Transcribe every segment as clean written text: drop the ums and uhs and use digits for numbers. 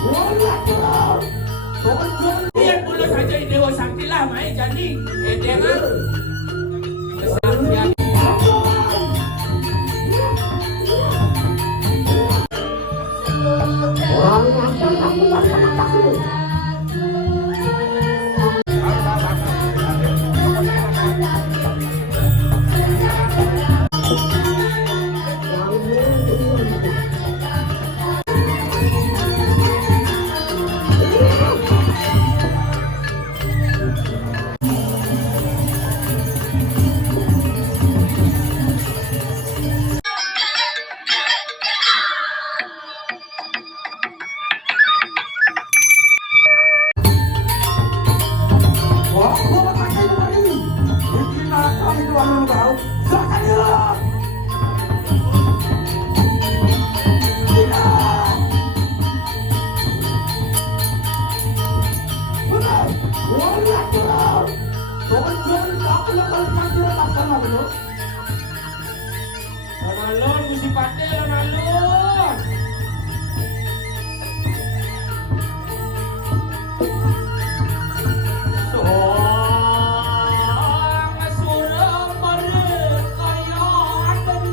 Lihat pula saja Dewa Sakti lah main jadi jangan kesaktian. Lanalon, Gusti Pate, lanalon. Soang surang bareng kaya aden.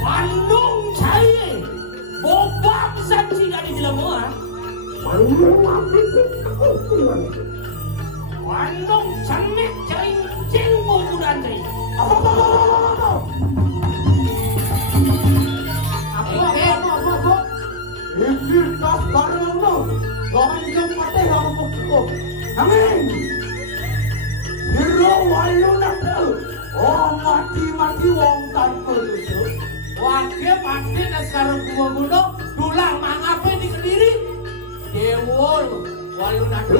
Bandung saya bobak saksi dari Jelema. Bandung cemek cering cing bobudan saya. Apa? Ini tas barang lo. Jangan jom mati orang pokok. Amin. Hero walu nak tu. Oh mati wong tanpa dosa. Wakil mati dan sekarang gua bunuh. Dulang mangape di Kediri. Dewa walu nak tu.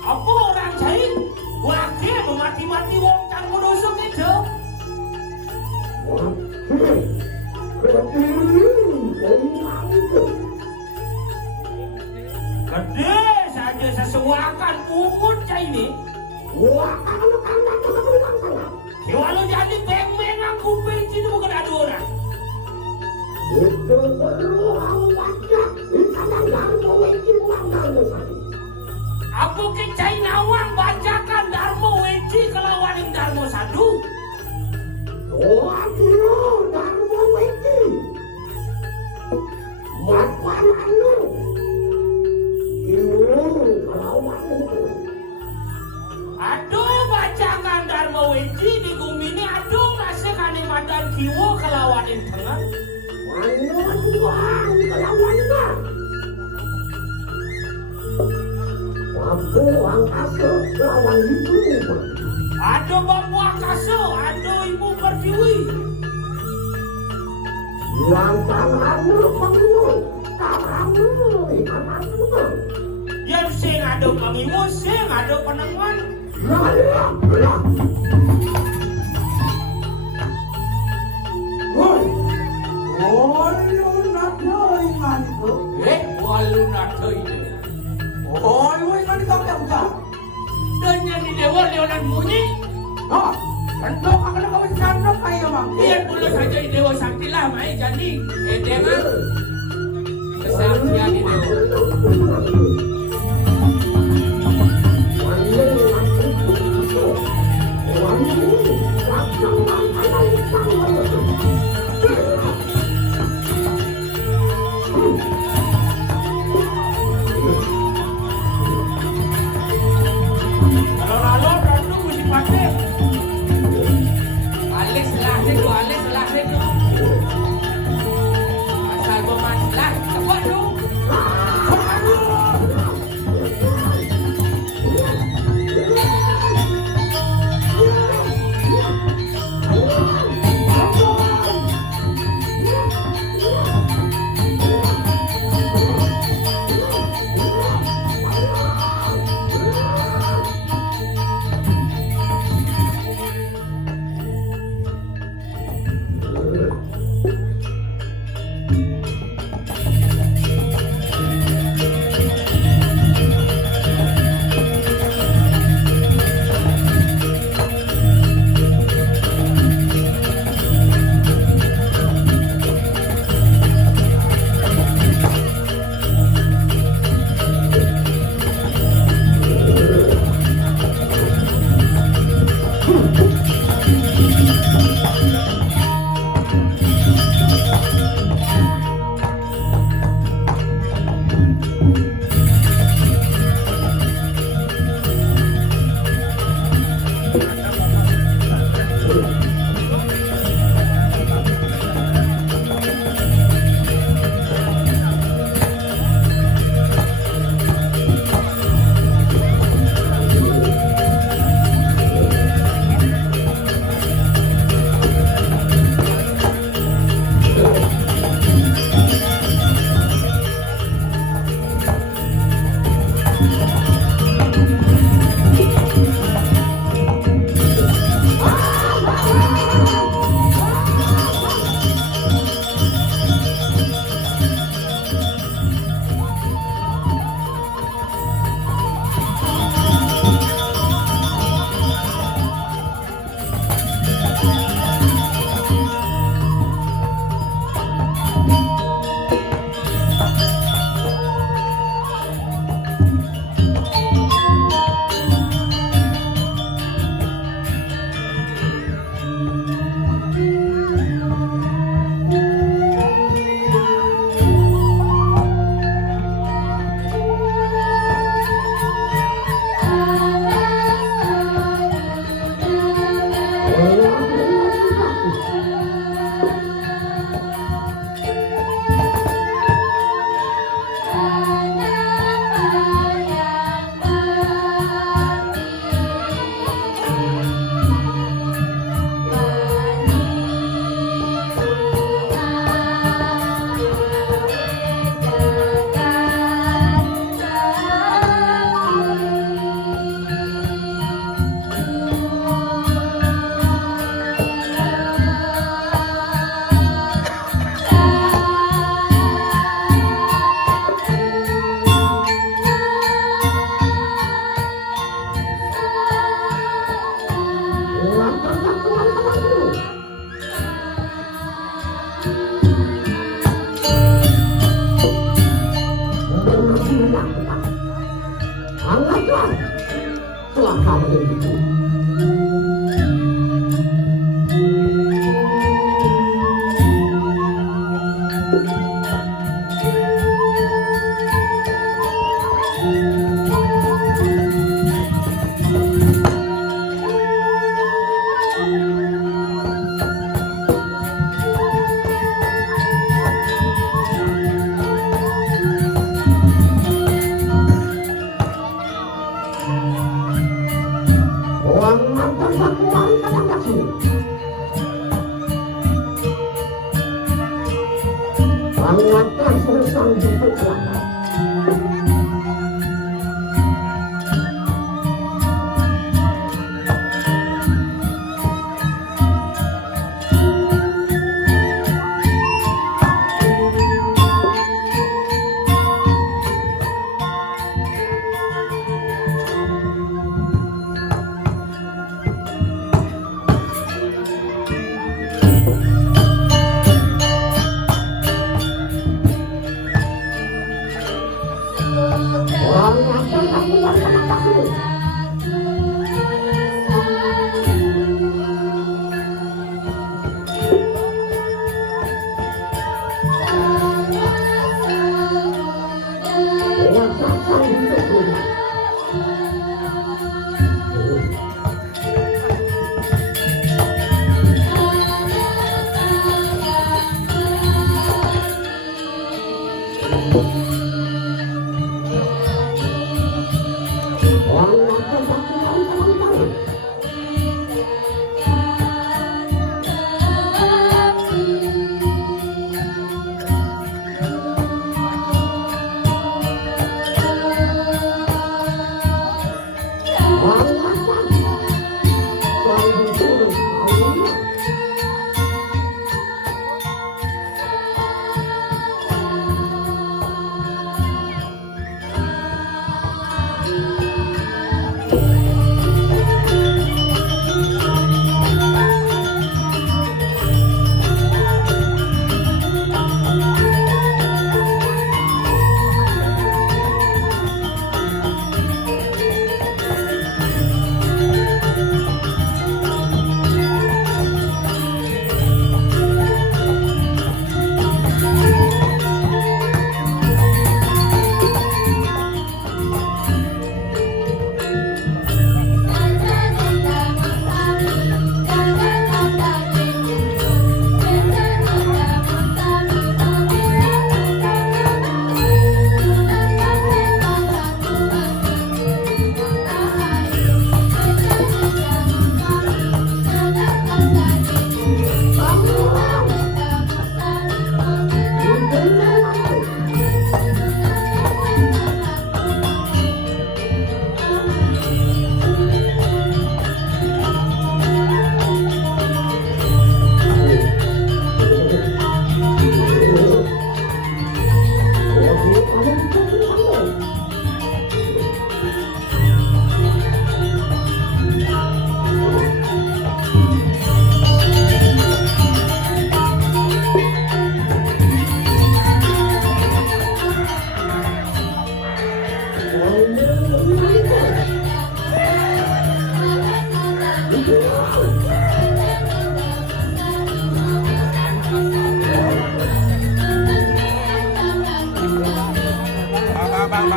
Apa orang cari? Wakil mati wong tanpa dosa gitu. Gede saja sesuakan umur cah ini. Kalau jadi beng-bengang kuping itu bukan ada orang. Itu perlu aku baca di kadang Darmo Weci Aku ke cai nawang bacakan Darmo Weci kelawan Darmo Sadu. Waduh, Darmo Weci. Bapak anu. Aduh, bacakan Darmo Weci di Gumini. Aduh, rasa kane madan kiwo kelawan tengah. Waduh, kelawan dah. Bapu angkasa lawan ibu. Aduh bapu angkasa, aduh ibu pertiwi. Yang tanganmu pengimun, tanganmu ikan aku. Yang sing ada pengimun, sing ada penengan. Lah. Woi, nak ingat. Sandok, akan kawin sandok kayo bang. Iyan mo lang saja Dewa Sakti lah, may jadi. Dengan kesaksian Dewa.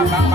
Bang.